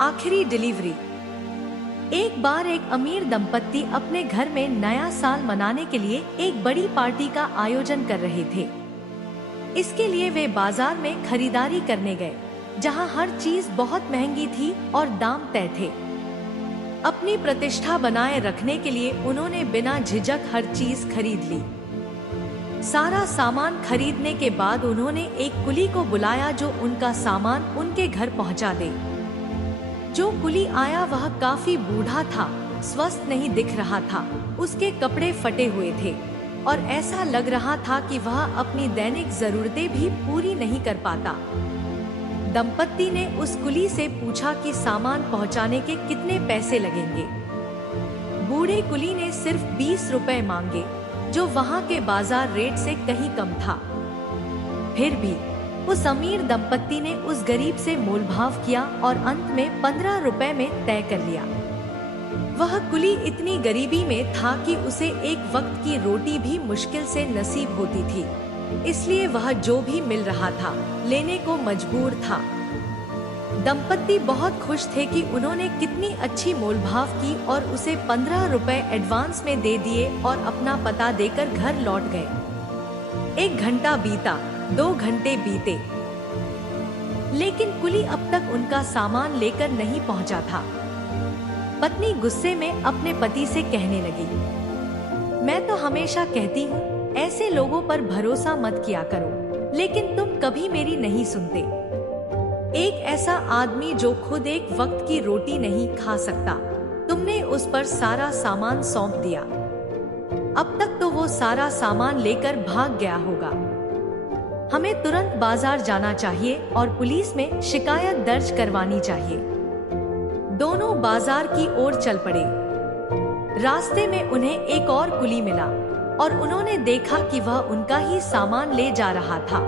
आखिरी डिलीवरी। एक बार एक अमीर दंपत्ति अपने घर में नया साल मनाने के लिए एक बड़ी पार्टी का आयोजन कर रहे थे। इसके लिए वे बाजार में खरीदारी करने गए, जहां हर चीज बहुत महंगी थी और दाम तय थे। अपनी प्रतिष्ठा बनाए रखने के लिए उन्होंने बिना झिझक हर चीज खरीद ली। सारा सामान खरीदने के बाद उन्होंने एक कुली को बुलाया जो उनका सामान उनके घर पहुंचा दे। जो कुली आया वह काफी बूढ़ा था, स्वस्थ नहीं दिख रहा था, उसके कपड़े फटे हुए थे और ऐसा लग रहा था कि वह अपनी दैनिक जरूरतें भी पूरी नहीं कर पाता। दंपत्ति ने उस कुली से पूछा कि सामान पहुंचाने के कितने पैसे लगेंगे। बूढ़े कुली ने सिर्फ 20 रुपए मांगे, जो वहां के बाजार रेट से कहीं कम था। फिर भी उस अमीर दंपत्ति ने उस गरीब से मोलभाव किया और अंत में 15 रुपए में तय कर लिया। वह कुली इतनी गरीबी में था कि उसे एक वक्त की रोटी भी मुश्किल से नसीब होती थी, इसलिए वह जो भी मिल रहा था लेने को मजबूर था। दंपत्ति बहुत खुश थे कि उन्होंने कितनी अच्छी मोलभाव की और उसे 15 रुपए एडवांस में दे दिए और अपना पता देकर घर लौट गए। 1 घंटा बीता, 2 घंटे बीते, लेकिन कुली अब तक उनका सामान लेकर नहीं पहुंचा था। पत्नी गुस्से में अपने पति से कहने लगी, मैं तो हमेशा कहती हूँ ऐसे लोगों पर भरोसा मत किया करो, लेकिन तुम कभी मेरी नहीं सुनते। एक ऐसा आदमी जो खुद एक वक्त की रोटी नहीं खा सकता, तुमने उस पर सारा सामान सौंप दिया। अब तक तो वो सारा सामान लेकर भाग गया होगा। हमें तुरंत बाजार जाना चाहिए और पुलिस में शिकायत दर्ज करवानी चाहिए। दोनों बाजार की ओर चल पड़े। रास्ते में उन्हें एक और कुली मिला और उन्होंने देखा कि वह उनका ही सामान ले जा रहा था।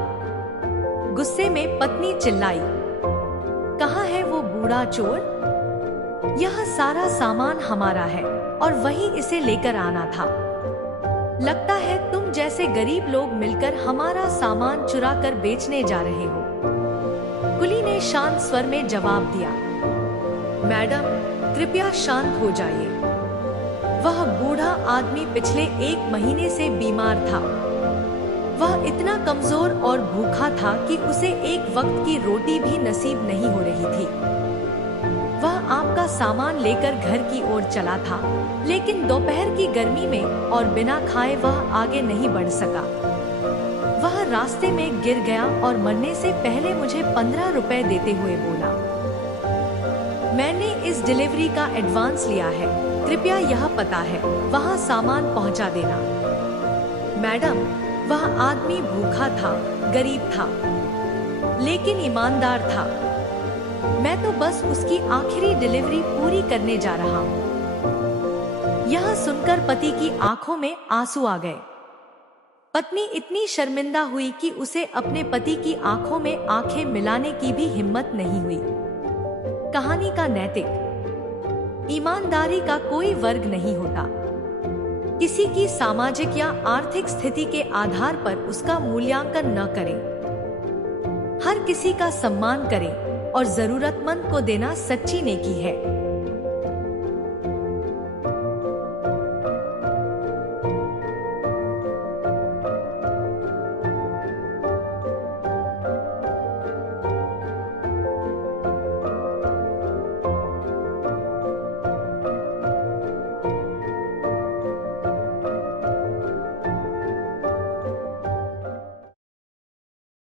गुस्से में पत्नी चिल्लाई, कहाँ है वो बूढ़ा चोर? यह सारा सामान हमारा है और वही इसे लेकर आना था। लगता है तुम जैसे गरीब लोग मिलकर हमारा सामान चुरा कर बेचने जा रहे हो। कुली ने शांत स्वर में जवाब दिया, मैडम कृपया शांत हो जाइए। वह बूढ़ा आदमी पिछले 1 महीने से बीमार था। वह इतना कमजोर और भूखा था कि उसे एक वक्त की रोटी भी नसीब नहीं हो रही थी। वह आपका सामान लेकर घर की ओर चला था, लेकिन दोपहर की गर्मी में और बिना खाए वह आगे नहीं बढ़ सका। वह रास्ते में गिर गया और मरने से पहले मुझे 15 रुपए देते हुए बोला, मैंने इस डिलीवरी का एडवांस लिया है, कृपया यह पता है वहाँ सामान पहुँचा देना। मैडम, वह आदमी भूखा था, गरीब था, लेकिन ईमानदार था। मैं तो बस उसकी आखिरी डिलीवरी पूरी करने जा रहा हूँ। यह सुनकर पति की आंखों में आंसू आ गए। पत्नी इतनी शर्मिंदा हुई कि उसे अपने पति की आंखों में आंखें मिलाने की भी हिम्मत नहीं हुई। कहानी का नैतिक: ईमानदारी का कोई वर्ग नहीं होता। किसी की सामाजिक या आर्थिक स्थिति के आधार पर उसका मूल्यांकन न करें। हर किसी का सम्मान करें और जरूरतमंद को देना सच्ची नेकी है।